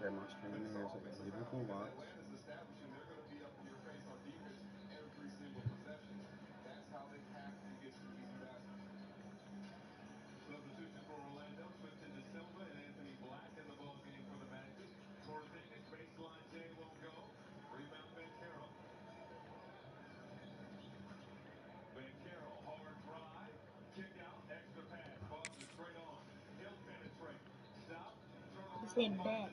Demonstrating his biblical watch. Same bed.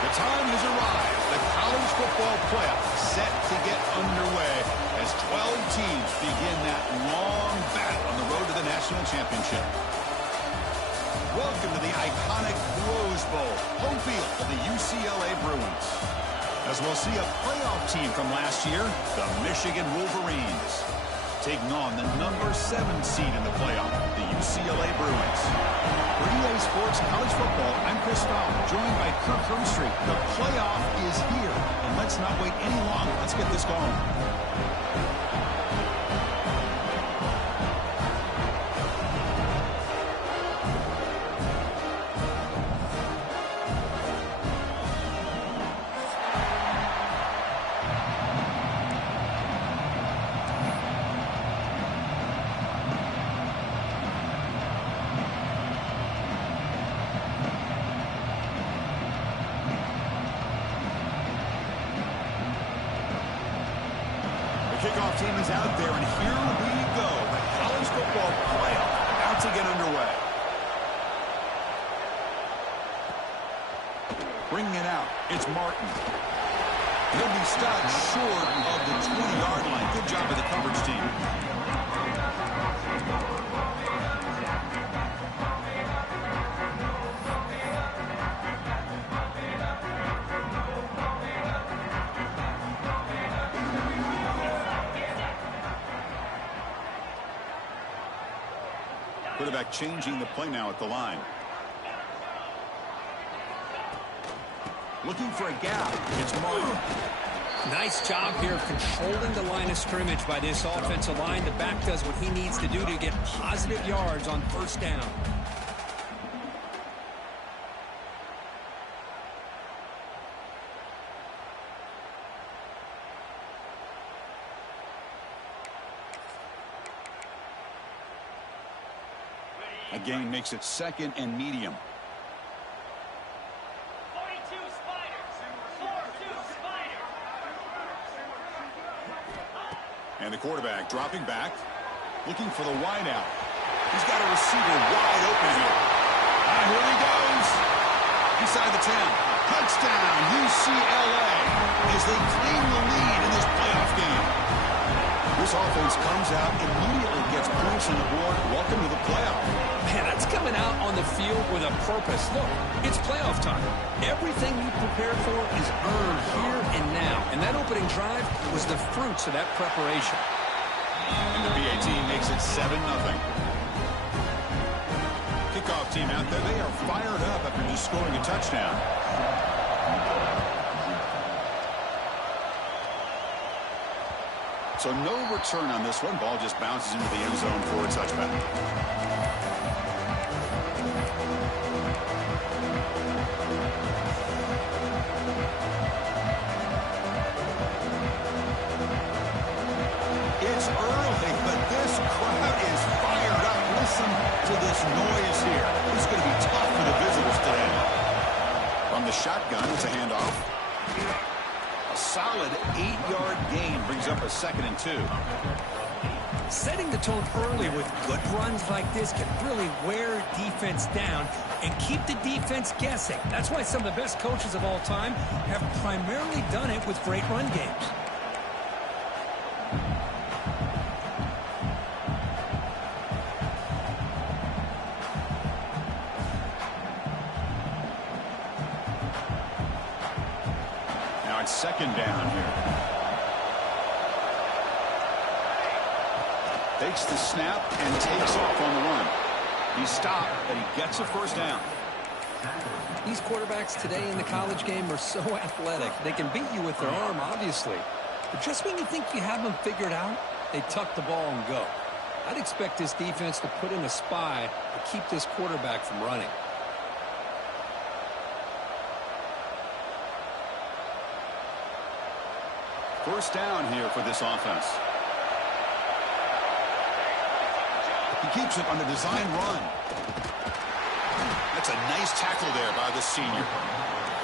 The time has arrived. The college football playoff set to get underway as 12 teams begin that long battle on the road to the national championship. Welcome to the iconic Rose Bowl, home field of the UCLA Bruins. As we'll see a playoff team from last year, the Michigan Wolverines, taking on the number 7 seed in the playoff, the UCLA Bruins. For EA Sports College Football, I'm Chris Fowler, joined by Kirk Hermstreet. The playoff is here, and let's not wait any longer. Let's get this going. Kickoff team is out there, and here we go. The college football playoff about to get underway. Bringing it out, it's Martin. He'll be stopped short of the 20-yard line. Good job of the coverage team. Quarterback changing the play now at the line. Looking for a gap. It's Martin. Nice job here of controlling the line of scrimmage by this offensive line. The back does what he needs to do to get positive yards on first down. A gain makes it 2nd and medium. 42 Spiders. 42 Spiders. And the quarterback dropping back, looking for the wideout. He's got a receiver wide open here. Here he goes. Inside the 10. Touchdown, UCLA, as they claim the lead in this playoff game. This offense comes out, immediately gets points on the board. Welcome to the playoff. Man, that's coming out on the field with a purpose. Look, it's playoff time. Everything you prepare for is earned here and now. And that opening drive was the fruits of that preparation. And the PAT makes it 7-0. Kickoff team out there, they are fired up after just scoring a touchdown. So no return on this one. Ball just bounces into the end zone for a touchback. It's early, but this crowd is fired up. Listen to this noise here. It's going to be tough for the visitors today. From the shotgun, it's a handoff. A solid 8-yard gain brings up a 2nd and 2. Setting the tone early with good runs like this can really wear defense down and keep the defense guessing. That's why some of the best coaches of all time have primarily done it with great run games. Now it's 2nd down here. Takes the snap and takes off on the run. He stopped, but he gets a 1st down. These quarterbacks today in the college game are so athletic. They can beat you with their arm, obviously. But just when you think you have them figured out, they tuck the ball and go. I'd expect this defense to put in a spy to keep this quarterback from running. First down here for this offense. He keeps it on the design run. That's a nice tackle there by the senior.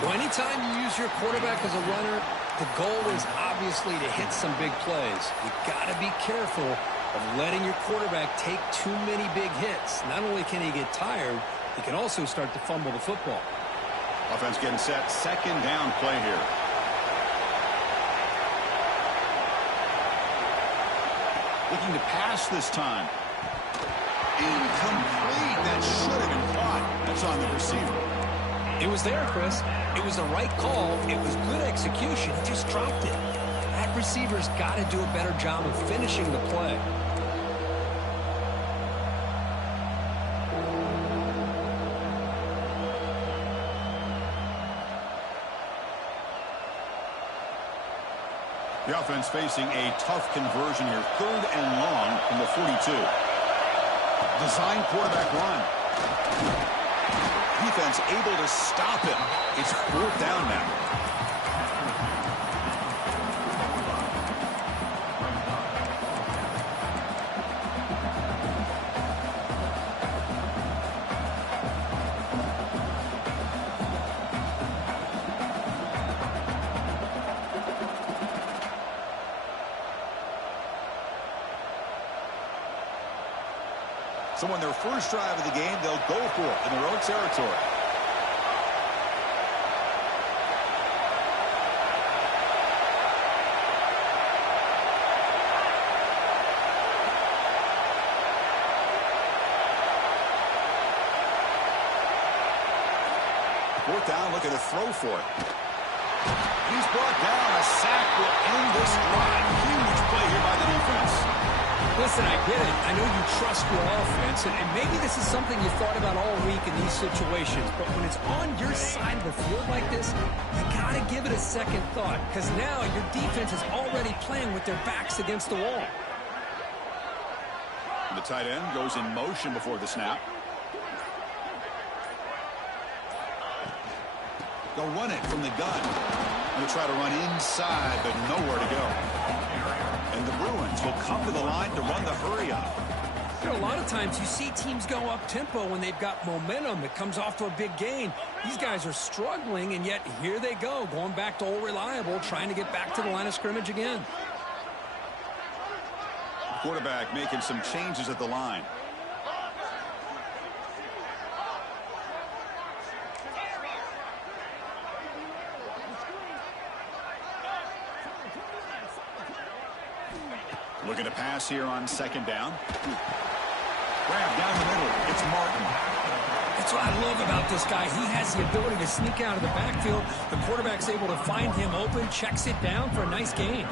Well, anytime you use your quarterback as a runner, the goal is obviously to hit some big plays. You got to be careful of letting your quarterback take too many big hits. Not only can he get tired, he can also start to fumble the football. Offense getting set. 2nd down play here. Looking to pass this time. Incomplete. That should have been caught. That's on the receiver. It was there, Chris. It was the right call. It was good execution. He just dropped it. That receiver's got to do a better job of finishing the play. The offense facing a tough conversion here. 3rd and long from the 42. Design quarterback run. Defense able to stop him. It's 4th down now. So on their first drive of the game, they'll go for it in their own territory. Fourth down, looking to throw for it. He's brought down. A sack will end this drive. Huge play here by the defense. Listen, I get it. I know you trust your offense, and maybe this is something you thought about all week in these situations, but when it's on your side of the field like this, you got to give it a second thought, because now your defense is already playing with their backs against the wall. The tight end goes in motion before the snap. They'll run it from the gun. They'll try to run inside, but nowhere to go. And the Bruins will come to the line to run the hurry up. You know, a lot of times you see teams go up-tempo when they've got momentum. It comes off to a big gain. These guys are struggling, and yet here they go, going back to old reliable, trying to get back to the line of scrimmage again. Quarterback making some changes at the line. Looking to pass here on 2nd down. Grab down the middle. It's Martin. That's what I love about this guy. He has the ability to sneak out of the backfield. The quarterback's able to find him open, checks it down for a nice gain.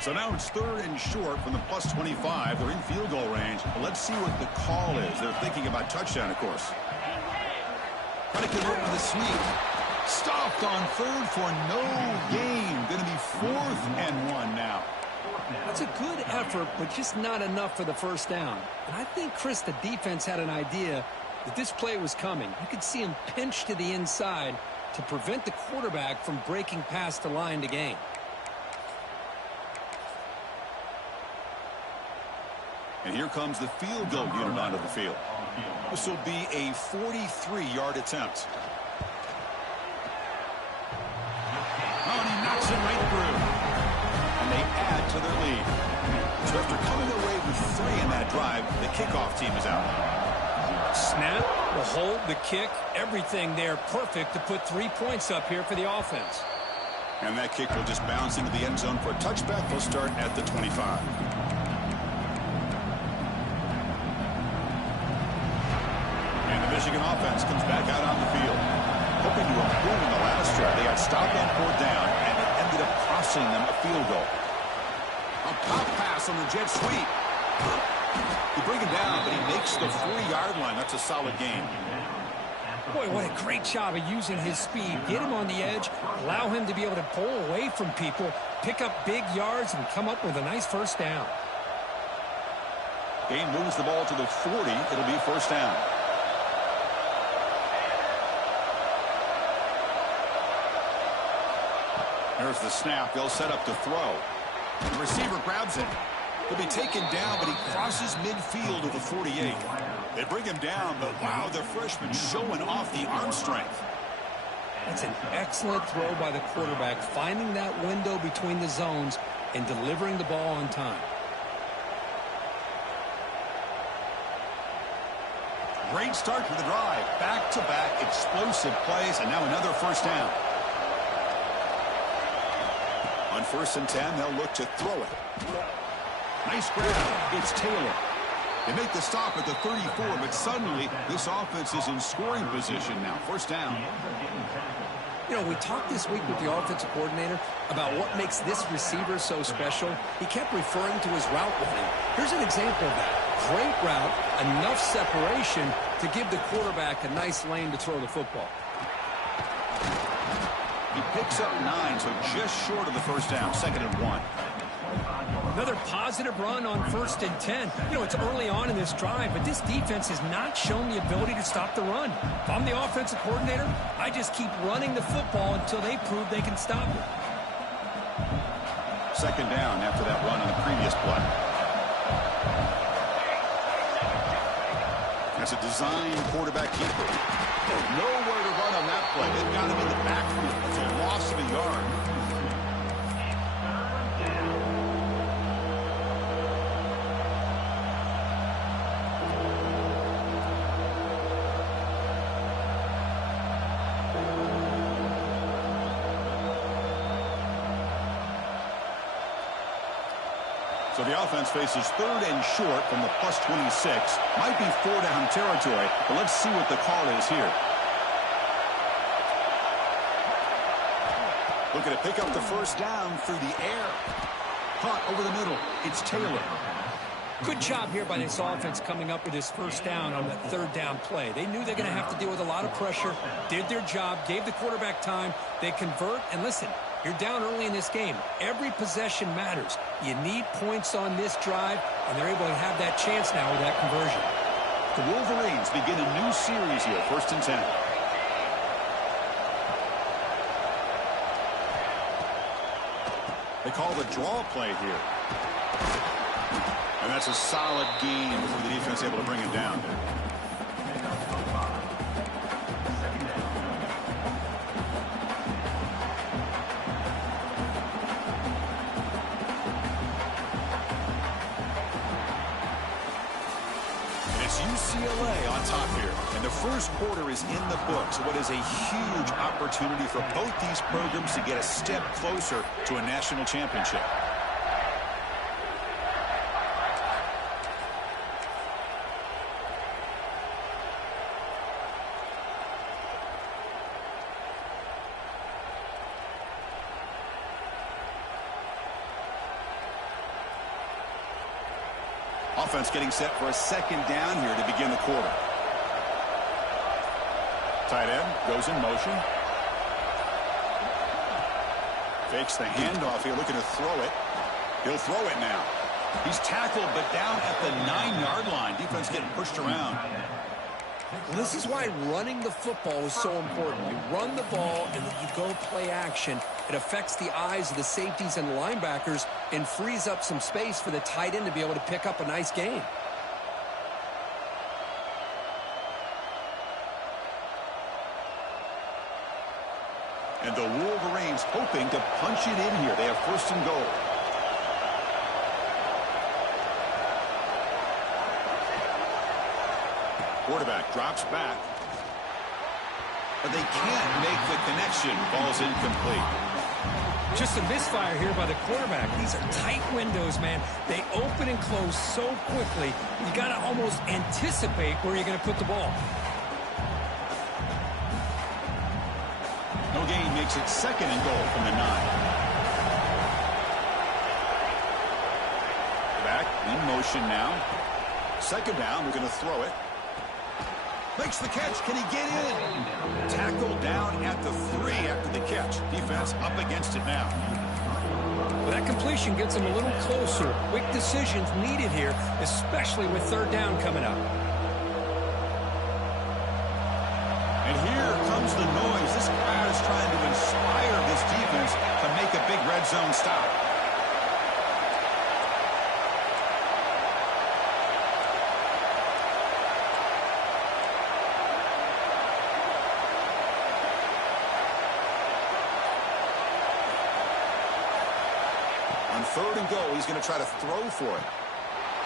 So now it's 3rd and short from the plus 25. They're in field goal range. Let's see what the call is. They're thinking about touchdown, of course. Trying to convert with a sweep. Stopped on 3rd for no gain. Going to be 4th and 1 now. That's a good effort, but just not enough for the first down. And I think, Chris, the defense had an idea that this play was coming. You could see him pinch to the inside to prevent the quarterback from breaking past the line to gain. And here comes the field goal unit onto the field. This will be a 43-yard attempt. Oh, and he knocks it right through. And they add to their lead. So after coming away with 3 in that drive, the kickoff team is out. Snap, the hold, the kick, everything there perfect to put 3 points up here for the offense. And that kick will just bounce into the end zone for a touchback. They'll start at the 25. And the Michigan offense comes back out on the field. Hoping to improve in the last drive. They got stopped on 4th down, and it ended up costing them a field goal. A pop pass on the jet sweep. You bring him down, but he makes the 3-yard line. That's a solid gain. Boy, what a great job of using his speed. Get him on the edge, allow him to be able to pull away from people, pick up big yards, and come up with a nice first down. Gain moves the ball to the 40. It'll be first down. Here's the snap. They'll set up to throw. The receiver grabs it. He'll be taken down, but he crosses midfield to the 48. They bring him down, but wow, the freshman showing off the arm strength. That's an excellent throw by the quarterback, finding that window between the zones and delivering the ball on time. Great start to the drive. Back-to-back explosive plays, and now another first down. On 1st and 10, they'll look to throw it. Nice grab. It's Taylor. They make the stop at the 34, but suddenly this offense is in scoring position now. First down. You know, we talked this week with the offensive coordinator about what makes this receiver so special. He kept referring to his route running. Here's an example of that. Great route, enough separation to give the quarterback a nice lane to throw the football. He picks up 9, so just short of the first down. 2nd and 1. Another positive run on 1st and 10. You know, it's early on in this drive, but this defense has not shown the ability to stop the run. If I'm the offensive coordinator, I just keep running the football until they prove they can stop it. 2nd down after that run on the previous play. That's a design quarterback keeper. Nowhere to run on that play. They've got him in the backfield. It's a loss of a yard. So the offense faces 3rd and short from the +26. Might be 4-down territory, but let's see what the call is here. Looking to pick up the first down through the air. Caught over the middle. It's Taylor. Good job here by this offense coming up with this first down on that 3rd down play. They knew they're going to have to deal with a lot of pressure, did their job, gave the quarterback time. They convert, and listen, you're down early in this game. Every possession matters. You need points on this drive, and they're able to have that chance now with that conversion. The Wolverines begin a new series here, 1st and 10. They call the draw play here. And that's a solid gain before the defense able to bring it down. UCLA on top here, and the first quarter is in the books. What is a huge opportunity for both these programs to get a step closer to a national championship. Offense getting set for a 2nd down here to begin the quarter. Tight end goes in motion. Fakes the handoff here, looking to throw it. He'll throw it now. He's tackled, but down at the 9-yard line. Defense getting pushed around. Well, this is why running the football is so important. You run the ball, and then you go play action. It affects the eyes of the safeties and the linebackers and frees up some space for the tight end to be able to pick up a nice gain. And the Wolverines hoping to punch it in here. They have first and goal. Quarterback drops back. But they can't make the connection. Ball's incomplete. Just a misfire here by the quarterback. These are tight windows, man. They open and close so quickly. You got to almost anticipate where you're going to put the ball. No gain makes it second and goal from the 9. Back in motion now. Second down, we're going to throw it. Makes the catch. Can he get in? Tackle down at the 3 after the catch. Defense up against it now. Well, that completion gets them a little closer. Quick decisions needed here, especially with third down coming up. And here comes the noise. This crowd is trying to inspire this defense to make a big red zone stop. On third and goal, he's going to try to throw for it.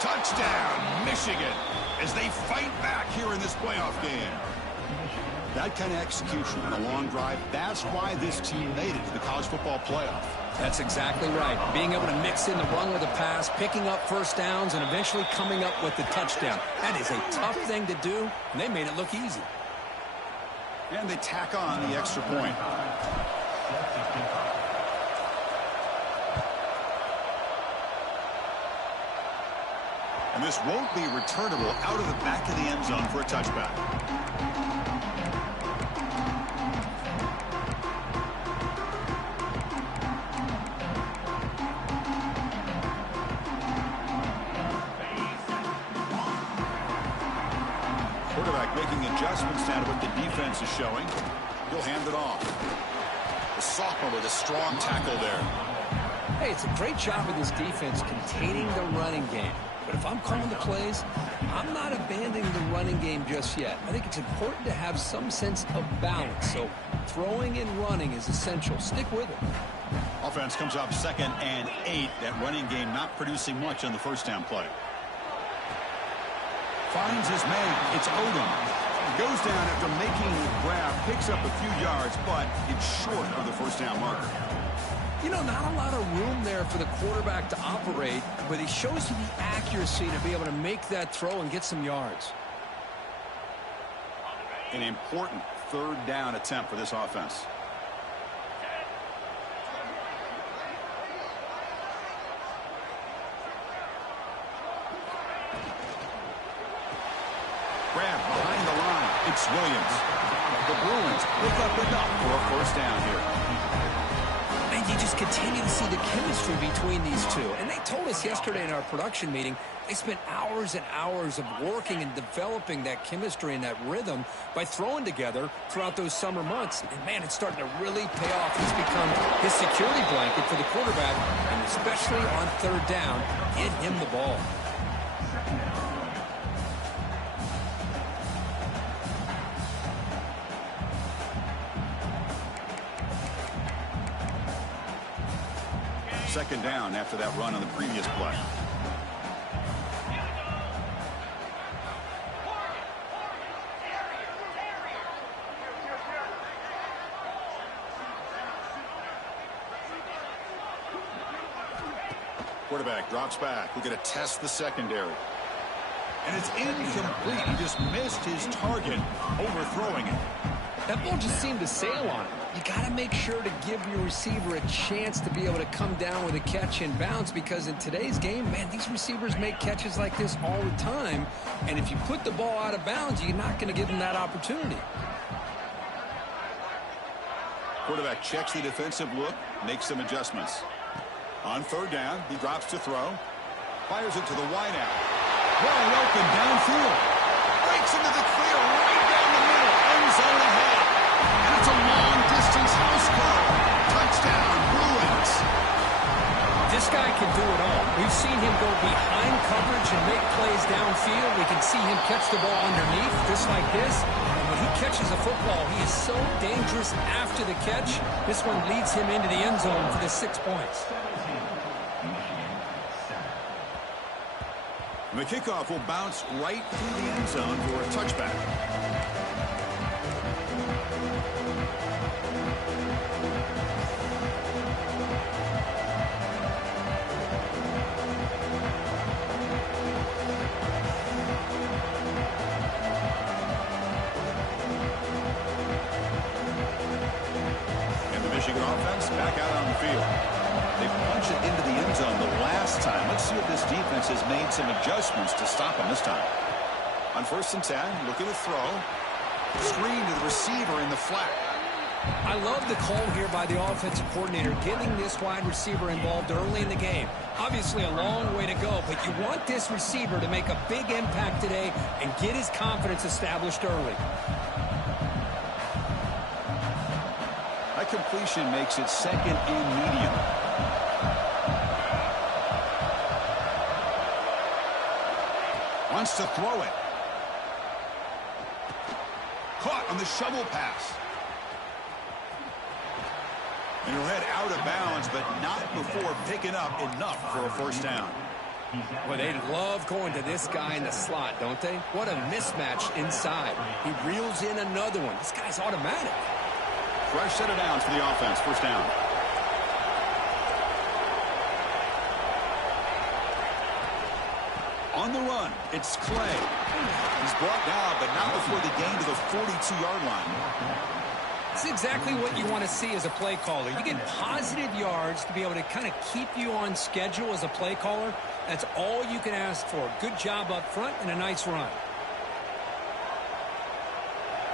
Touchdown, Michigan, as they fight back here in this playoff game. That kind of execution on a long drive, that's why this team made it to the college football playoff. That's exactly right. Being able to mix in the run with the pass, picking up first downs, and eventually coming up with the touchdown. That is a tough thing to do, and they made it look easy. And they tack on the extra point. And this won't be returnable out of the back of the end zone for a touchback. Quarterback making adjustments now to what the defense is showing. He'll hand it off. The sophomore with a strong tackle there. Hey, it's a great job of this defense containing the running game. But if I'm calling the plays, I'm not abandoning the running game just yet. I think it's important to have some sense of balance. So throwing and running is essential. Stick with it. Offense comes up 2nd and 8. That running game not producing much on the first down play. Finds his man. It's Odom. He goes down after making the grab, picks up a few yards, but it's short of the first down marker. You know, not a lot of room there for the quarterback to operate, but he shows you the accuracy to be able to make that throw and get some yards. An important third down attempt for this offense. Grab behind the line. It's Williams. The Bruins pick up enough for a first down here. And you just continue to see the chemistry between these two. And they told us yesterday in our production meeting, they spent hours and hours of working and developing that chemistry and that rhythm by throwing together throughout those summer months. And, man, it's starting to really pay off. He's become his security blanket for the quarterback, and especially on third down, get him the ball. Second down after that run on the previous play. Quarterback drops back. We're going to test the secondary. And it's incomplete. He just missed his target, overthrowing it. That ball just seemed to sail on him. You got to make sure to give your receiver a chance to be able to come down with a catch and bounce, because in today's game, man, these receivers make catches like this all the time. And if you put the ball out of bounds, you're not going to give them that opportunity. Quarterback checks the defensive look, makes some adjustments. On third down, he drops to throw. Fires it to the wideout. Wide open downfield. Breaks into the clear right go behind coverage and make plays downfield. We can see him catch the ball underneath, just like this. And when he catches a football, he is so dangerous after the catch. This one leads him into the end zone for the 6 points. The kickoff will bounce right through the end zone for a touchback. And the Michigan offense back out on the field. They punched it into the end zone the last time. Let's see if this defense has made some adjustments to stop them this time. On 1st and 10, looking to throw. Screen to the receiver in the flat. I love the call here by the offensive coordinator, getting this wide receiver involved early in the game. Obviously a long way to go, but you want this receiver to make a big impact today and get his confidence established early. That completion makes it 2nd and medium. Wants to throw it. Caught on the shovel pass. And he'll head out of bounds, but not before picking up enough for a 1st down. Well, they love going to this guy in the slot, don't they? What a mismatch inside. He reels in another one. This guy's automatic. Fresh set of downs for the offense. 1st down. On the run, it's Clay. He's brought down, but not before the gain to the 42-yard line. It's exactly what you want to see as a play caller. You get positive yards to be able to kind of keep you on schedule as a play caller. That's all you can ask for. Good job up front and a nice run.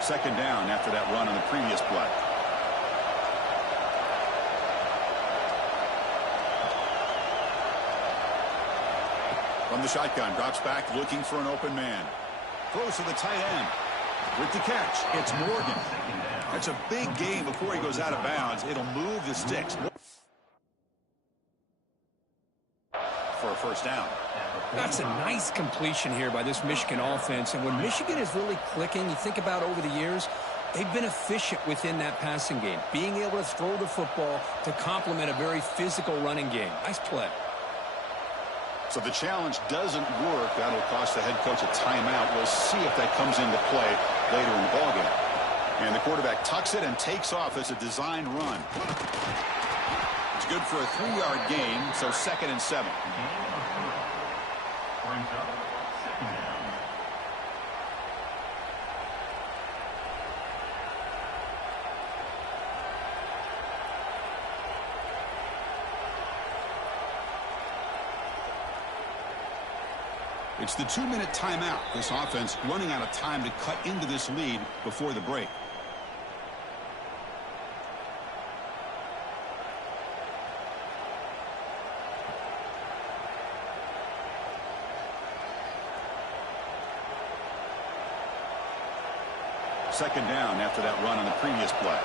2nd down after that run on the previous play. From the shotgun, drops back looking for an open man. Throws to the tight end. With the catch, it's Morgan. That's a big gain before he goes out of bounds. It'll move the sticks. For a 1st down. That's a nice completion here by this Michigan offense. And when Michigan is really clicking, you think about over the years, they've been efficient within that passing game. Being able to throw the football to complement a very physical running game. Nice play. So the challenge doesn't work. That'll cost the head coach a timeout. We'll see if that comes into play later in the ballgame. And the quarterback tucks it and takes off as a designed run. It's good for a 3-yard gain, so 2nd and 7. It's the 2-minute timeout. This offense running out of time to cut into this lead before the break. Second down after that run on the previous play.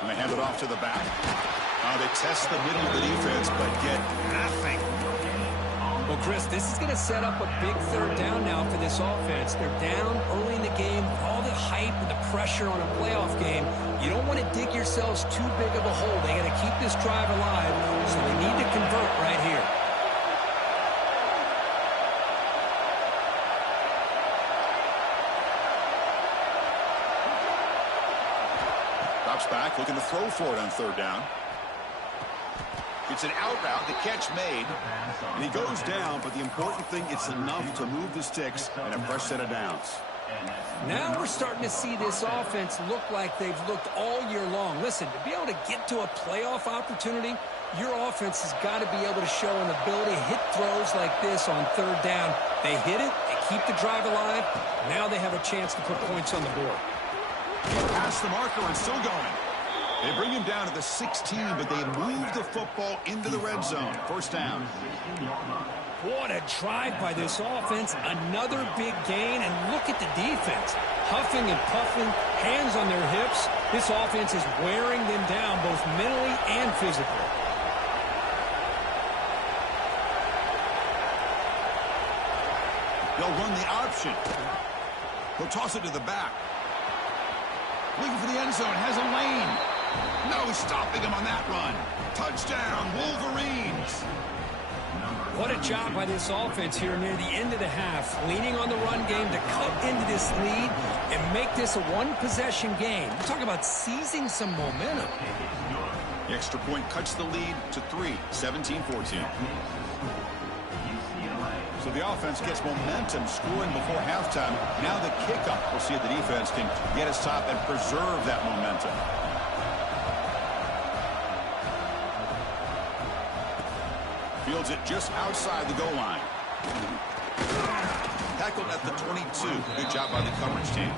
And they hand it off to the back. They test the middle of the defense, but get nothing. Well, Chris, this is going to set up a big 3rd down now for this offense. They're down early in the game. All the hype and the pressure on a playoff game. You don't want to dig yourselves too big of a hole. They got to keep this drive alive, so they need to convert right here. Drops back, looking to throw for it on 3rd down. It's an out route, the catch made, and he goes down, but the important thing, it's enough to move the sticks and a fresh set of downs. Now we're starting to see this offense look like they've looked all year long. Listen, to be able to get to a playoff opportunity, your offense has got to be able to show an ability to hit throws like this on 3rd down. They hit it, they keep the drive alive, now they have a chance to put points on the board. Past the marker and still going. They bring him down to the 16, but they move the football into the red zone. First down. What a drive by this offense. Another big gain, and look at the defense. Huffing and puffing, hands on their hips. This offense is wearing them down both mentally and physically. They'll run the option. He'll toss it to the back. Looking for the end zone. Has a lane. No stopping him on that run. Touchdown, Wolverines. What a job by this offense here near the end of the half, leaning on the run game to cut into this lead and make this a one-possession game. We're talking about seizing some momentum. The extra point cuts the lead to 3, 17-14. So the offense gets momentum scoring before halftime. Now the kickoff. We'll see if the defense can get a stop and preserve that momentum. Fields it just outside the goal line. Tackled at the 22. Good job by the coverage team.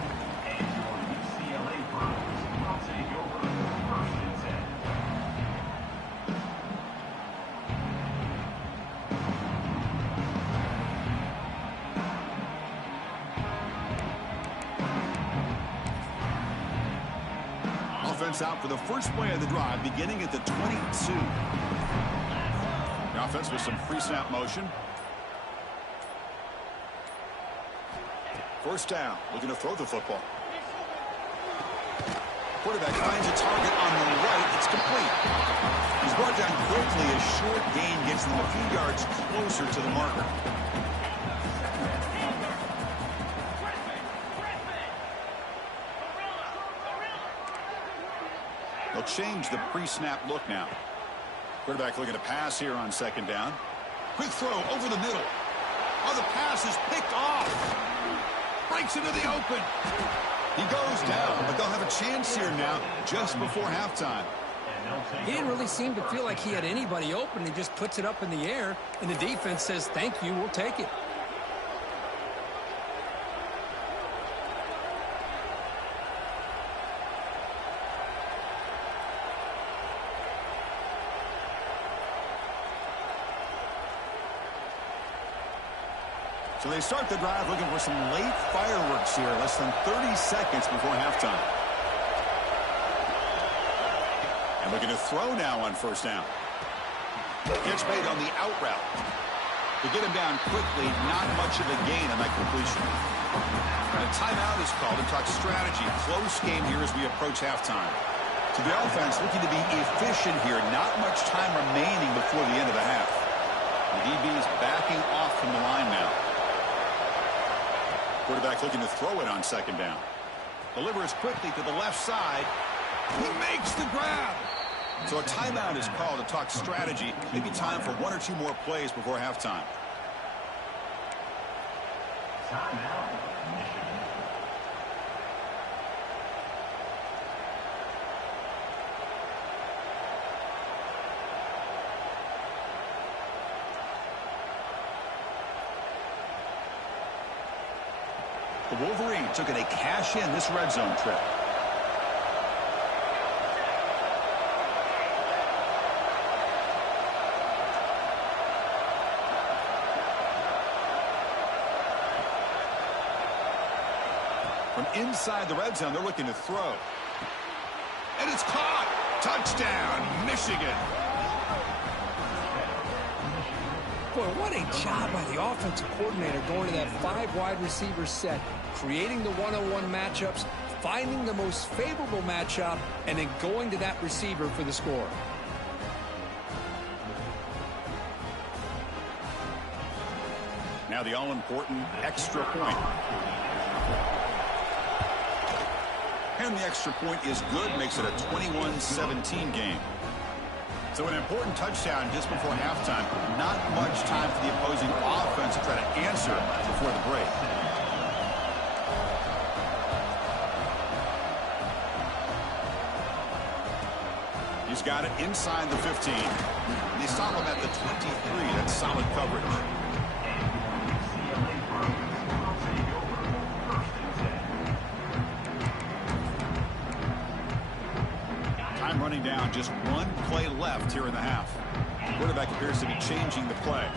Offense out for the first play of the drive, beginning at the 22. The offense with some pre-snap motion. First down, looking to throw the football. Quarterback finds a target on the right. It's complete. He's brought down quickly. A short gain gets them a few yards closer to the marker. They'll change the pre-snap look now. Quarterback looking to pass here on second down. Quick throw over the middle. Oh, the pass is picked off. Breaks into the open. He goes down, but they'll have a chance here now just before halftime. He didn't really seem to feel like he had anybody open. He just puts it up in the air, and the defense says, thank you, we'll take it. So they start the drive looking for some late fireworks here, less than 30 seconds before halftime. And looking to throw now on first down. Gets made on the out route. To get him down quickly, not much of a gain on that completion. And a timeout is called to talk strategy. Close game here as we approach halftime. So the offense looking to be efficient here. Not much time remaining before the end of the half. The DB is backing off from the line now. Quarterback looking to throw it on second down. Delivers quickly to the left side. He makes the grab. So a timeout is called to talk strategy. Maybe time for one or two more plays before halftime. The Wolverines looking to cash in this red zone trip. From inside the red zone, they're looking to throw. And it's caught. Touchdown, Michigan. Boy, what a job by the offensive coordinator going to that 5 wide receiver set, creating the one-on-one matchups, finding the most favorable matchup, and then going to that receiver for the score. Now the all-important extra point. And the extra point is good, makes it a 21-17 game. So an important touchdown just before halftime. Not much time for the opposing offense to try to answer before the break. He's got it inside the 15. They stop him at the 23. That's solid coverage. Time running down, just one play left here in the half. Quarterback appears to be changing the play.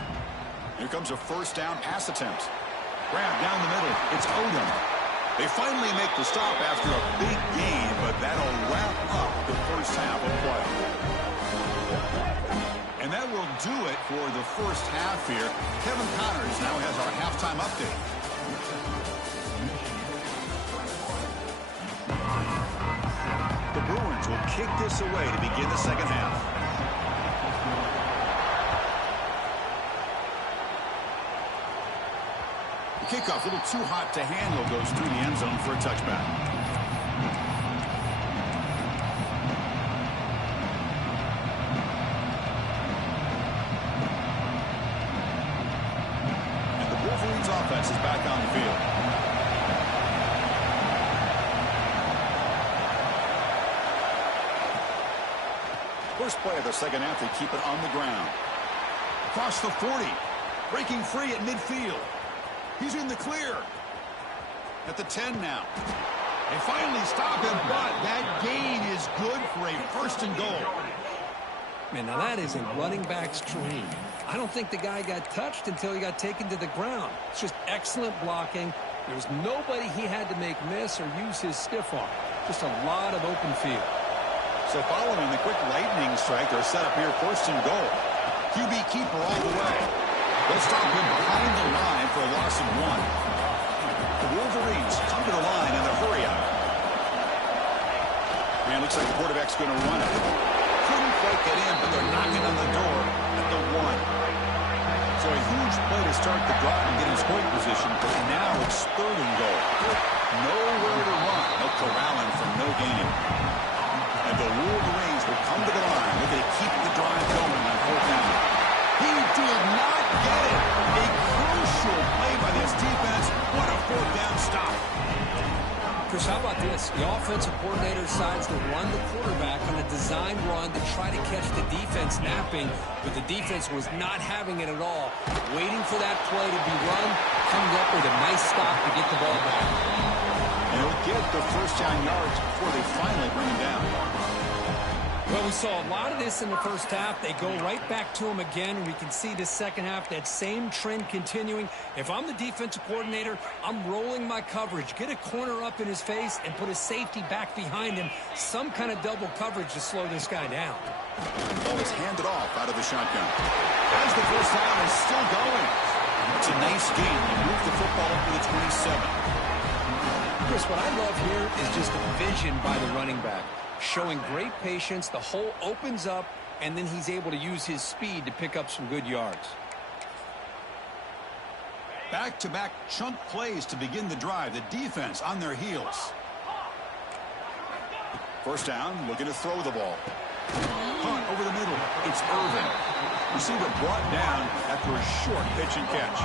Here comes a first down pass attempt. Grab down the middle. It's Odom. They finally make the stop after a big gain, but that'll wrap up the first half of play. And that will do it for the first half here. Kevin Connors now has our halftime update. The Bruins will kick this away to begin the second half. The kickoff, a little too hot to handle, goes through the end zone for a touchback. And the Wolverines offense is back on the field. First play of the second half, they keep it on the ground. Across the 40, breaking free at midfield. He's in the clear. At the 10 now. They finally stop him, but that gain is good for a first and goal. Man, now that is a running back's dream. I don't think the guy got touched until he got taken to the ground. It's just excellent blocking. There was nobody he had to make miss or use his stiff arm. Just a lot of open field. So following the quick lightning strike, they're set up here first and goal. QB keeper all the way. They'll stop him behind the line for a loss of 1. The Wolverines come to the line in the hurry up. Man, looks like the quarterback's going to run it. Couldn't quite get in, but they're knocking on the door at the 1. So a huge play to start the drive and get in scoring position, but now it's third and goal. Nowhere to run. They'll corral him for no gain. And the Wolverines will come to the line, looking to keep the drive going on fourth down. He did not get it. A crucial play by this defense. What a fourth down stop. Chris, how about this? The offensive coordinator decides to run the quarterback on a design run to try to catch the defense napping, but the defense was not having it at all. Waiting for that play to be run, comes up with a nice stop to get the ball back. And he'll get the first down yards before they finally bring him down. Well, we saw a lot of this in the first half. They go right back to him again, and we can see the second half, that same trend continuing. If I'm the defensive coordinator, I'm rolling my coverage. Get a corner up in his face and put a safety back behind him. Some kind of double coverage to slow this guy down. Ball is handed off out of the shotgun. As the first down is still going. It's a nice gain. They move the football up to the 27. Chris, what I love here is just the vision by the running back. Showing great patience, the hole opens up, and then he's able to use his speed to pick up some good yards. Back-to-back chunk plays to begin the drive. The defense on their heels. First down, looking to throw the ball. Hunt over the middle. It's Irvin. Receiver brought down after a short pitch and catch.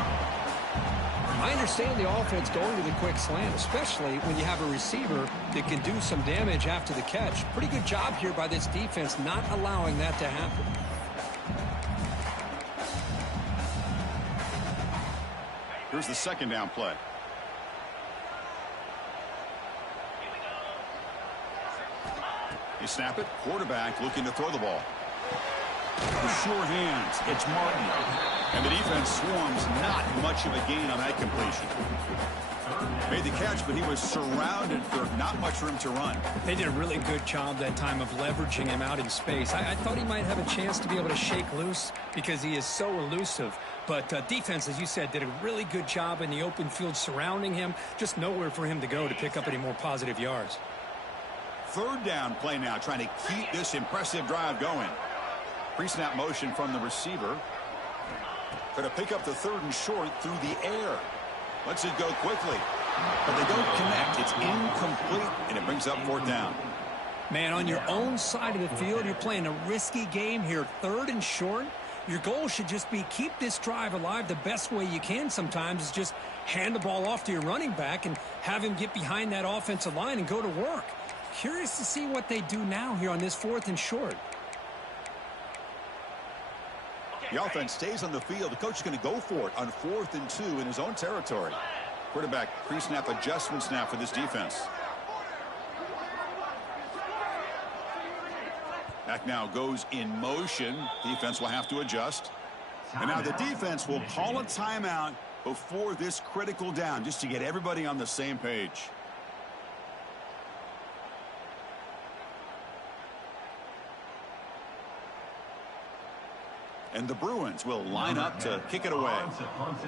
I understand the offense going to the quick slant, especially when you have a receiver that can do some damage after the catch. Pretty good job here by this defense not allowing that to happen. Here's the second down play. They snap it. Quarterback looking to throw the ball. With sure hands, it's Martin. And the defense swarms, not much of a gain on that completion. Made the catch, but he was surrounded for not much room to run. They did a really good job that time of leveraging him out in space. I thought he might have a chance to be able to shake loose because he is so elusive. But defense, as you said, did a really good job in the open field surrounding him. Just nowhere for him to go to pick up any more positive yards. Third down play now, trying to keep this impressive drive going. Pre-snap motion from the receiver. Going to pick up the third and short through the air. Lets it go quickly. But they don't connect. It's incomplete, and it brings up fourth down. Man, on your own side of the field, you're playing a risky game here. Third and short. Your goal should just be keep this drive alive the best way you can sometimes is just hand the ball off to your running back and have him get behind that offensive line and go to work. Curious to see what they do now here on this fourth and short. The offense stays on the field. The coach is going to go for it on 4th and 2 in his own territory. Quarterback pre-snap adjustment snap for this defense. Back now goes in motion. Defense will have to adjust. And now the defense will call a timeout before this critical down, just to get everybody on the same page. And the Bruins will line up to kick it away.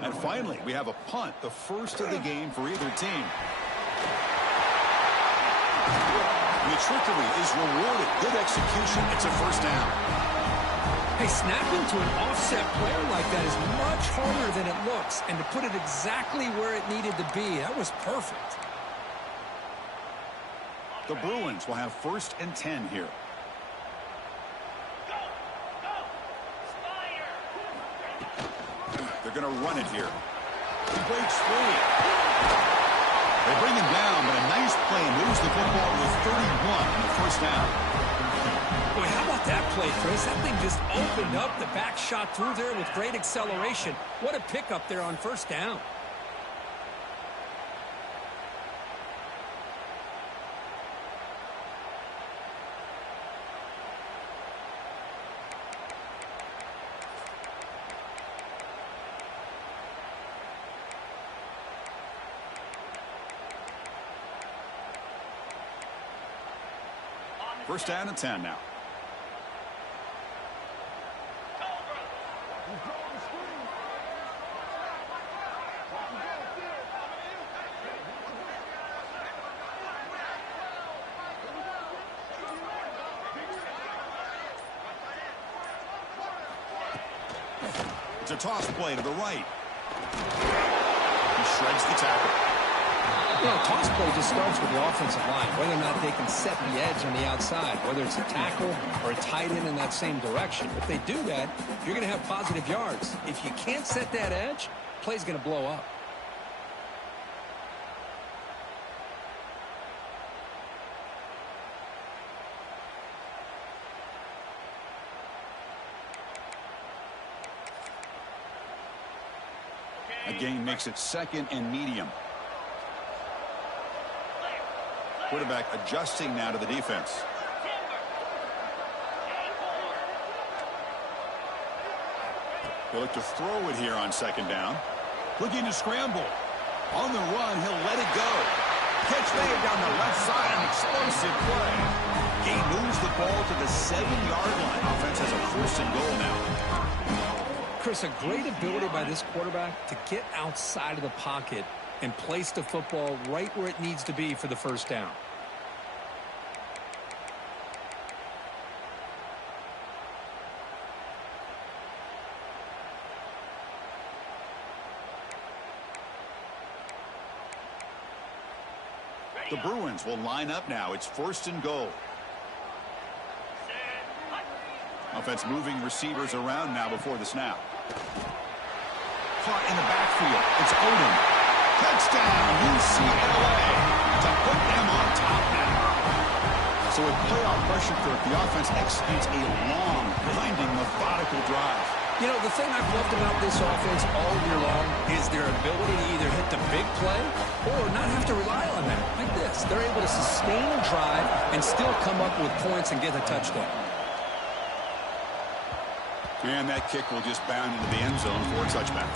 And finally, we have a punt, the first of the game for either team. The trickery is rewarded. Good execution. It's a first down. Hey, snapping to an offset player like that is much harder than it looks. And to put it exactly where it needed to be, that was perfect. The Bruins will have 1st and 10 here. They're going to run it here. He breaks free. They bring him down, but a nice play moves the football to 31 on the first down. Boy, how about that play, Chris? That thing just opened up. The back shot through there with great acceleration. What a pickup there on first down. First down and 10 now. It's a toss play to the right. He shreds the tackle. You know, toss play just starts with the offensive line, whether or not they can set the edge on the outside, whether it's a tackle or a tight end in that same direction. If they do that, you're going to have positive yards. If you can't set that edge, play's going to blow up. A gain makes it 2nd and medium. Quarterback adjusting now to the defense. He'll look to throw it here on 2nd down. Looking to scramble. On the run, he'll let it go. Catch made down the left side, an explosive play. He moves the ball to the 7-yard line. Offense has a 1st and goal now. Chris, a great ability by this quarterback to get outside of the pocket and place the football right where it needs to be for the first down. The Bruins will line up now. It's 1st and goal. Offense moving receivers around now before the snap. Caught in the backfield. It's Odom. Touchdown, UCLA, to put them on top now. So with playoff pressure, Kirk, the offense executes a long, grinding, methodical drive. You know, the thing I've loved about this offense all year long is their ability to either hit the big play or not have to rely on that. Like this, they're able to sustain a drive and still come up with points and get a touchdown. And that kick will just bound into the end zone for a touchback.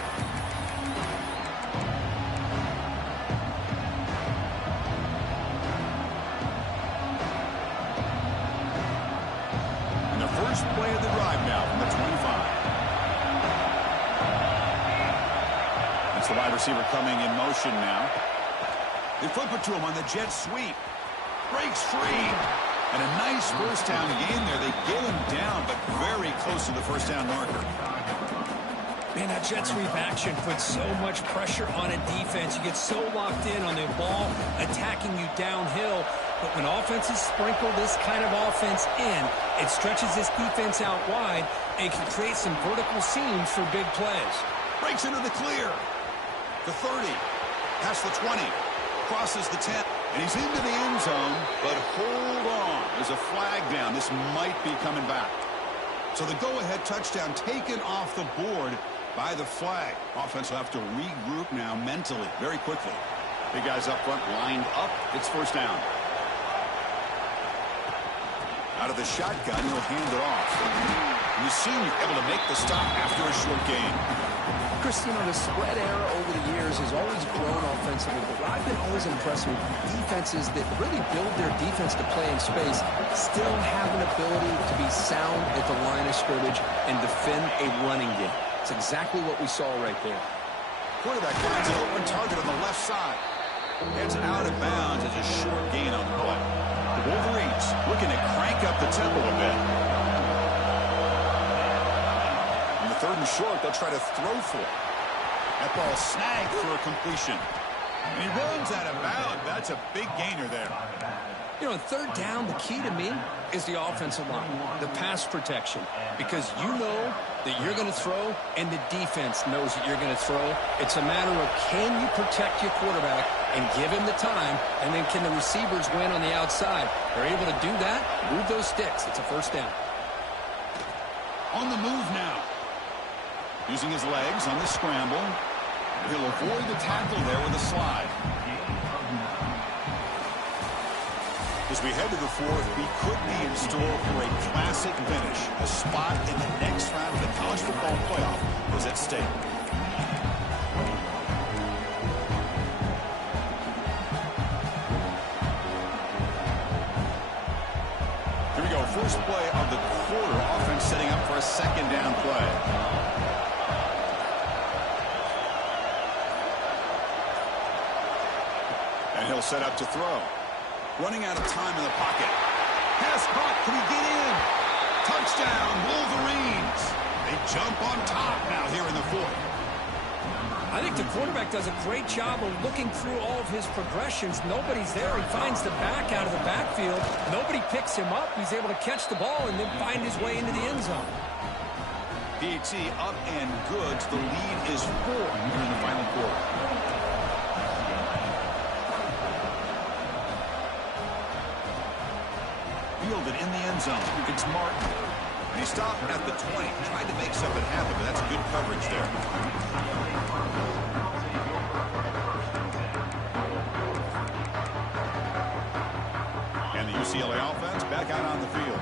And the first play of the drive now from the 25. That's the wide receiver coming in motion now. They flip it to him on the jet sweep. Breaks free. And a nice first down gain there. They get him down, but very close to the first down marker. Man, that jet sweep action puts so much pressure on a defense. You get so locked in on the ball attacking you downhill. But when offenses sprinkle this kind of offense in, it stretches this defense out wide and can create some vertical seams for big plays. Breaks into the clear. The 30. Past the 20. Crosses the 10. And he's into the end zone, but hold on. There's a flag down. This might be coming back. So the go-ahead touchdown taken off the board by the flag. Offense will have to regroup now mentally very quickly. Big guys up front lined up. It's first down. Out of the shotgun, he'll hand it off. And the senior able to make the stop after a short gain. Chris, you know, the spread era over the years has always grown offensively, but what I've been always impressed with defenses that really build their defense to play in space still have an ability to be sound at the line of scrimmage and defend a running game. It's exactly what we saw right there. Quarterback finds an open target on the left side. It's out of bounds as a short gain on the play. The Wolverines looking to crank up the tempo a bit. On the 3rd and short, they'll try to throw for it. That ball snagged for a completion. And he runs out of bounds. That's a big gainer there. You know, on 3rd down, the key to me is the offensive line, the pass protection, because you know that you're going to throw and the defense knows that you're going to throw. It's a matter of can you protect your quarterback and give him the time, and then can the receivers win on the outside? They're able to do that, move those sticks. It's a 1st down. On the move now. Using his legs on the scramble. He'll avoid the tackle there with a slide. As we head to the 4th, we could be in store for a classic finish. A spot in the next round of the college football playoff is at stake. Here we go. First play of the quarter. Offense setting up for a 2nd down play. And he'll set up to throw. Running out of time in the pocket. Pass caught. Can he get in? Touchdown, Wolverines. They jump on top now here in the 4th. I think the quarterback does a great job of looking through all of his progressions. Nobody's there. He finds the back out of the backfield. Nobody picks him up. He's able to catch the ball and then find his way into the end zone. PAT up and good. The lead is 4 here in the final quarter. Fielded in the end zone. It's Martin. And he stopped at the 20. Tried to make something happen, but that's good coverage there. And the UCLA offense back out on the field.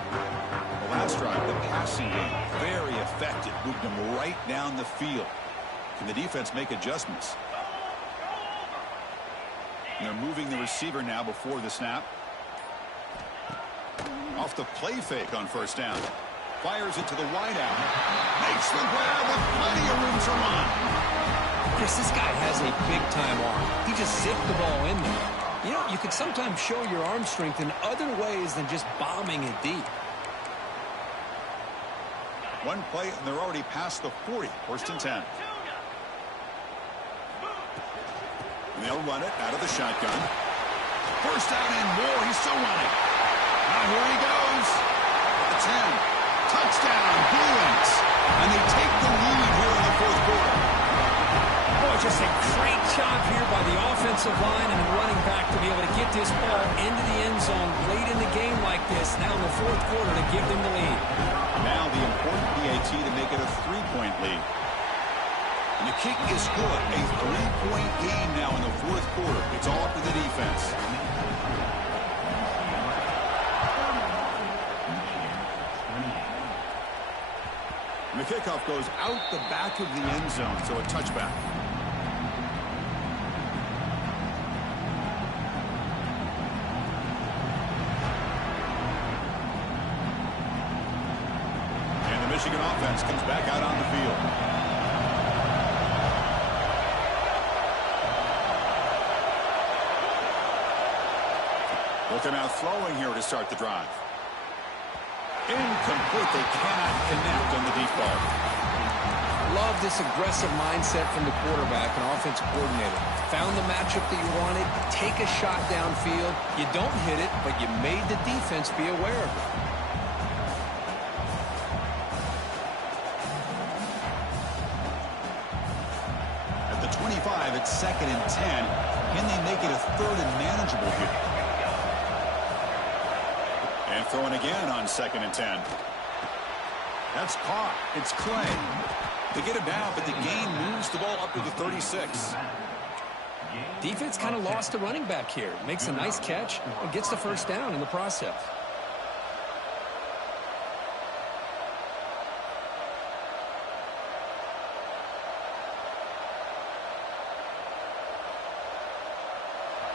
The last drive, the passing game, very effective. Moved them right down the field. Can the defense make adjustments? And they're moving the receiver now before the snap. Off the play fake on 1st down. Fires it to the wideout. Makes the grab with plenty of room to run. Chris, this guy has a big-time arm. He just zipped the ball in there. You know, you can sometimes show your arm strength in other ways than just bombing it deep. One play, and they're already past the 40. 1st and 10. And they'll run it out of the shotgun. 1st down and more. He's still running. Now here he goes. The 10. Touchdown, Bruins. And they take the lead here in the 4th quarter. Boy, just a great job here by the offensive line and the running back to be able to get this ball into the end zone late in the game like this, now in the 4th quarter, to give them the lead. Now the important PAT to make it a 3-point lead. And the kick is good. A 3-point game now in the 4th quarter. It's all up to the defense. And the kickoff goes out the back of the end zone, so a touchback. And the Michigan offense comes back out on the field. Looking out throwing here to start the drive. Incomplete. They cannot connect on the deep ball. Love this aggressive mindset from the quarterback and offensive coordinator. Found the matchup that you wanted, take a shot downfield. You don't hit it, but you made the defense be aware of it. At the 25, it's 2nd and 10. Can they make it a 3rd and manageable here? And throwing again on 2nd and 10. That's caught. It's Clay. They get him down, but the gain moves the ball up to the 36. Defense kind of lost the running back here. Makes a nice catch and gets the 1st down in the process.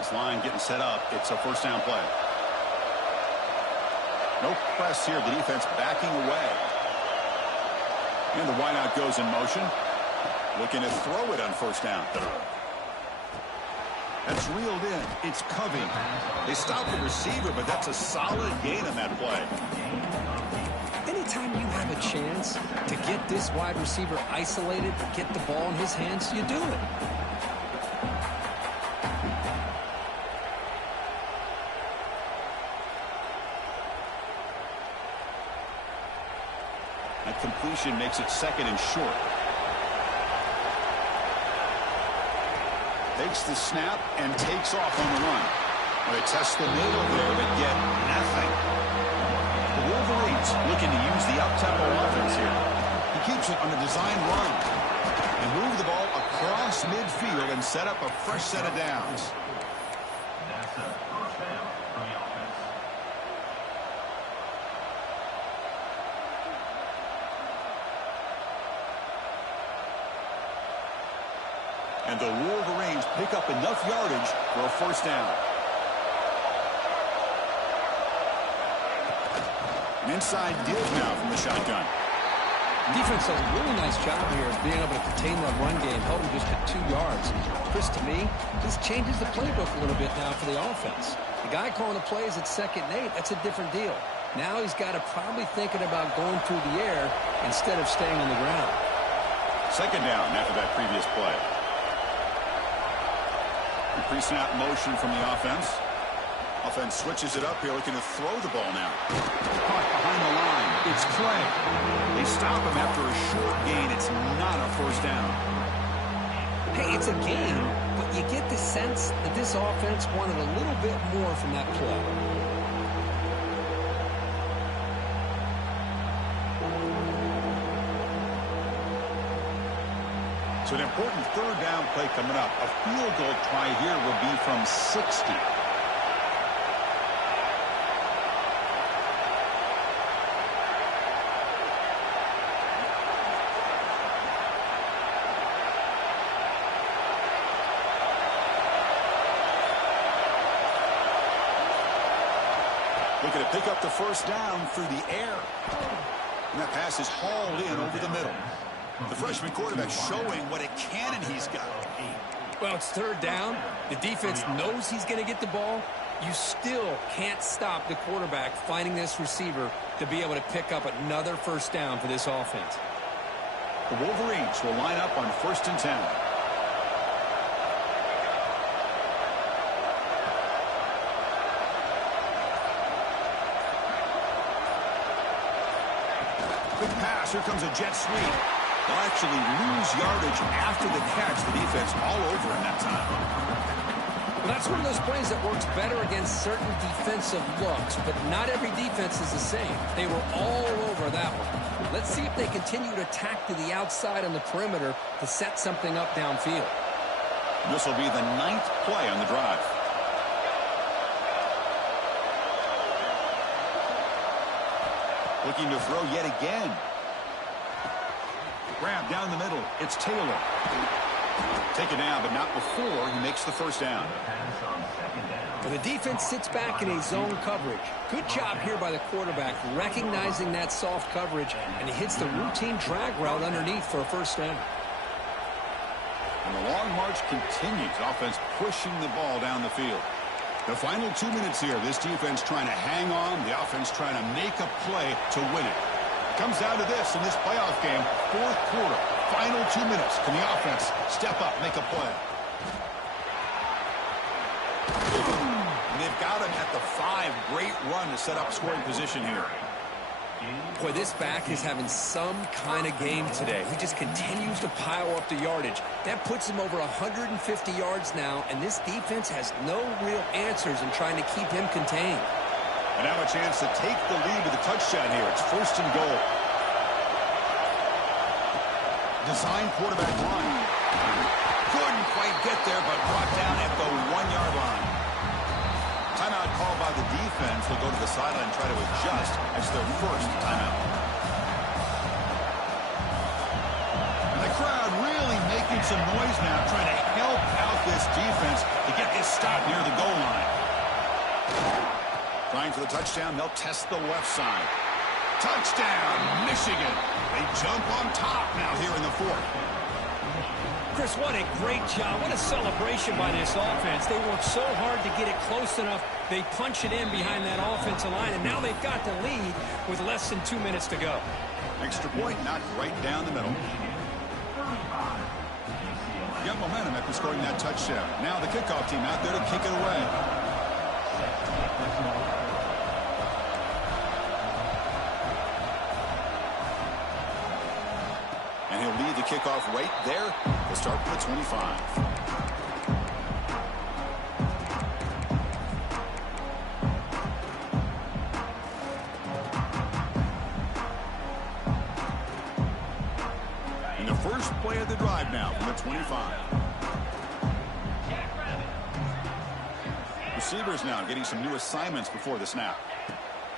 defense line getting set up. It's a first down play. No press here. The defense backing away. And the wideout goes in motion. Looking to throw it on first down. That's reeled in. It's Covey. They stop the receiver, but that's a solid gain on that play. Anytime you have a chance to get this wide receiver isolated, get the ball in his hands, you do it. That completion makes it second and short. Takes the snap and takes off on the run. Well, they test the middle there, but get nothing. The Wolverines looking to use the up-tempo offense here. He keeps it on the design run and move the ball across midfield and set up a fresh set of downs. That's a first down for the offense. And the Wolverines pick up enough yardage for a first down. An inside div now from the shotgun. Defense does a really nice job here of being able to contain that run game, held him just at 2 yards. Chris, to me, this changes the playbook a little bit now for the offense. The guy calling the plays at 2nd and 8, that's a different deal. Now he's got to probably thinking about going through the air instead of staying on the ground. Second down after that previous play. Pre-snap motion from the offense. Offense switches it up here, looking to throw the ball now. Caught behind the line. It's Clay. They stop him after a short gain. It's not a first down. Hey, it's a game, but you get the sense that this offense wanted a little bit more from that play. So an important third down play coming up. A field goal try here will be from 60. Looking to pick up the first down through the air. And that pass is hauled in over the middle. The freshman quarterback showing what a cannon he's got. Well, it's third down. The defense knows he's going to get the ball. You still can't stop the quarterback finding this receiver to be able to pick up another first down for this offense. The Wolverines will line up on 1st and 10. Quick pass. Here comes a jet sweep. They'll actually lose yardage after the catch. The defense all over in that time. Well, that's one of those plays that works better against certain defensive looks, but not every defense is the same. They were all over that one. Let's see if they continue to attack to the outside on the perimeter to set something up downfield. This will be the 9th play on the drive. Looking to throw yet again. Grab down the middle. It's Taylor. Take it down, but not before he makes the first down. Well, the defense sits back in a zone coverage. Good job here by the quarterback, recognizing that soft coverage, and he hits the routine drag route underneath for a first down. And the long march continues. Offense pushing the ball down the field. The final 2 minutes here. This defense trying to hang on. The offense trying to make a play to win it. Comes down to this in this playoff game. 4th quarter. Final 2 minutes. Can the offense step up, make a play? And they've got him at the 5. Great run to set up scoring position here. Boy, this back is having some kind of game today. He just continues to pile up the yardage. That puts him over 150 yards now, and this defense has no real answers in trying to keep him contained. And now a chance to take the lead with a touchdown here. It's 1st and goal. Design quarterback run. Couldn't quite get there, but brought down at the 1-yard line. Timeout called by the defense. They'll go to the sideline and try to adjust. It's their first timeout. And the crowd really making some noise now, trying to help out the this defense to get this stop near the goal line. Trying for the touchdown. They'll test the left side. Touchdown, Michigan. They jump on top now here in the fourth. Chris, what a great job. What a celebration by this offense. They worked so hard to get it close enough. They punch it in behind that offensive line, and now they've got the lead with less than 2 minutes to go. Extra point knocked right down the middle. Got momentum after scoring that touchdown. Now the kickoff team out there to kick it away. And he'll lead the kickoff right there. We'll start from the 25. And the first play of the drive now from the 25. Receivers now getting some new assignments before the snap.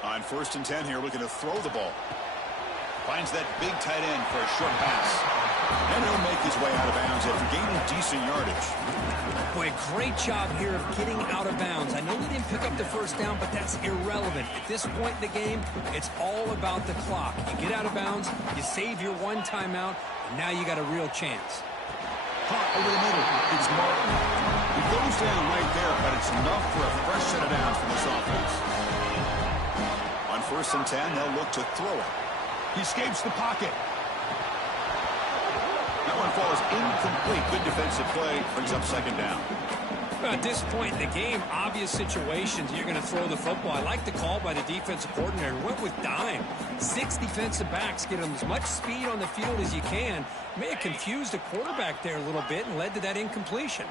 On 1st and 10 here, looking to throw the ball. Finds that big tight end for a short pass. And he'll make his way out of bounds after gaining decent yardage. Boy, great job here of getting out of bounds. I know they didn't pick up the first down, but that's irrelevant. At this point in the game, it's all about the clock. You get out of bounds, you save your one timeout, and now you got a real chance. Caught over the middle. It's Martin. He goes down right there, but it's enough for a fresh set of downs for this offense. On 1st and 10, they'll look to throw it. He escapes the pocket. That one falls incomplete. Good defensive play. Brings up 2nd down. Well, at this point in the game, obvious situations, you're going to throw the football. I like the call by the defensive coordinator. Went with dime. 6 defensive backs get them as much speed on the field as you can. May have confused the quarterback there a little bit and led to that incompletion.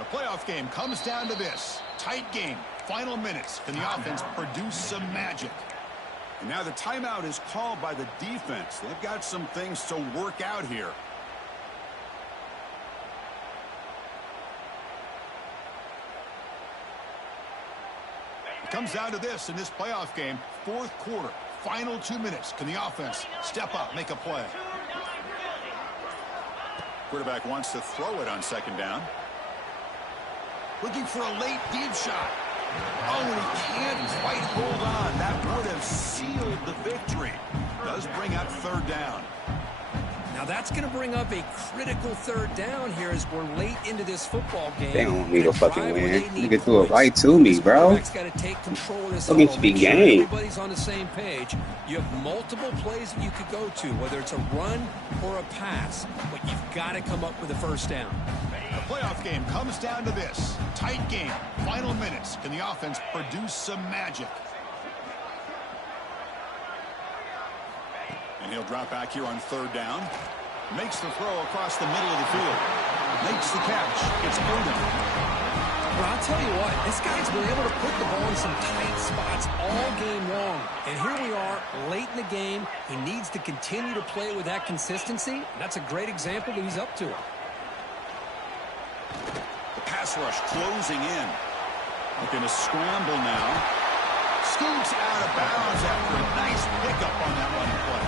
The playoff game comes down to this. Tight game. Final minutes. Can the offense produce some magic? And now the timeout is called by the defense. They've got some things to work out here. It comes down to this in this playoff game. 4th quarter. Final 2 minutes. Can the offense step up, make a play? Quarterback wants to throw it on 2nd down. Looking for a late deep shot. Oh, and he can't quite hold on. That would have sealed the victory. Does bring up 3rd down. Now that's going to bring up a critical 3rd down here as we're late into this football game. They don't need a fucking win. You can do it right to me, bro. Got to take control of this. Looking to be game. Everybody's on the same page. You have multiple plays that you could go to, whether it's a run or a pass, but you've got to come up with a 1st down. The playoff game comes down to this. Tight game. Final minutes. Can the offense produce some magic? And he'll drop back here on 3rd down. Makes the throw across the middle of the field. Makes the catch. It's Odom. Well, I'll tell you what, this guy's been able to put the ball in some tight spots all game long. And here we are, late in the game. He needs to continue to play with that consistency. That's a great example that he's up to it. The pass rush closing in. Looking to scramble now. Scoots out of bounds after a nice pickup on that running play.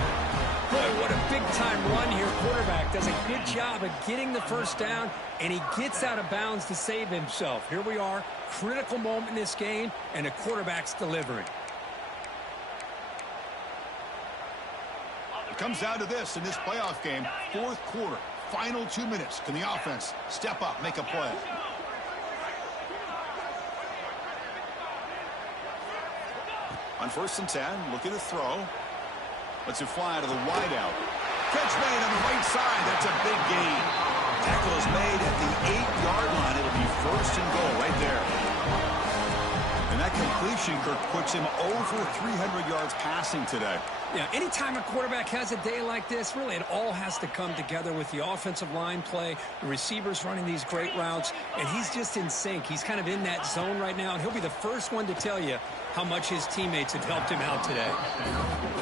Boy, what a big-time run here. Quarterback does a good job of getting the 1st down, and he gets out of bounds to save himself. Here we are, critical moment in this game, and the quarterback's delivering. It comes down to this in this playoff game. 4th quarter, final 2 minutes. Can the offense step up, make a play? On 1st and 10, looking to throw. Lets it fly to the wideout. Catch made on the right side. That's a big gain. Tackle is made at the 8-yard line. It'll be 1st and goal right there. And that completion, Kirk, puts him over 300 yards passing today. Yeah, anytime a quarterback has a day like this, really it all has to come together with the offensive line play, the receivers running these great routes, and he's just in sync. He's kind of in that zone right now, and he'll be the first one to tell you how much his teammates have helped him out today.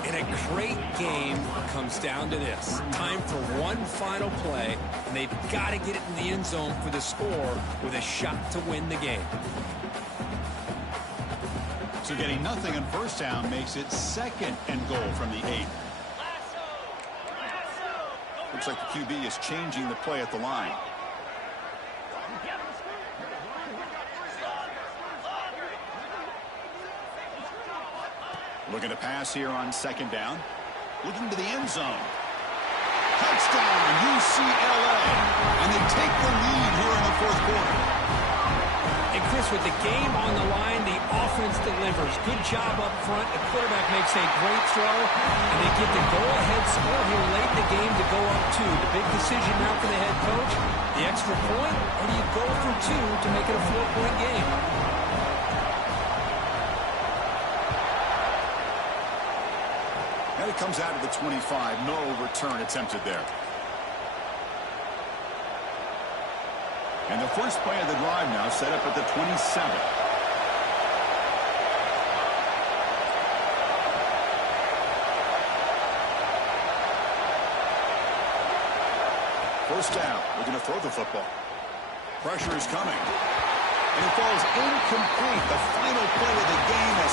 And a great game comes down to this. Time for one final play, and they've got to get it in the end zone for the score with a shot to win the game. So getting nothing on 1st down makes it 2nd and goal from the 8. Looks like the QB is changing the play at the line. Looking to pass here on second down. Looking to the end zone. Touchdown, UCLA. And they take the lead here in the fourth quarter. And Chris, with the game on the line, the offense delivers. Good job up front. The quarterback makes a great throw, and they get the go-ahead score here late in the game to go up 2. The big decision now for the head coach, the extra point, or do you go for 2 to make it a 4-point game? And it comes out of the 25. No return attempted there. And the first play of the drive now set up at the 27. First down. Looking to throw the football. Pressure is coming. And it falls incomplete. The final play of the game has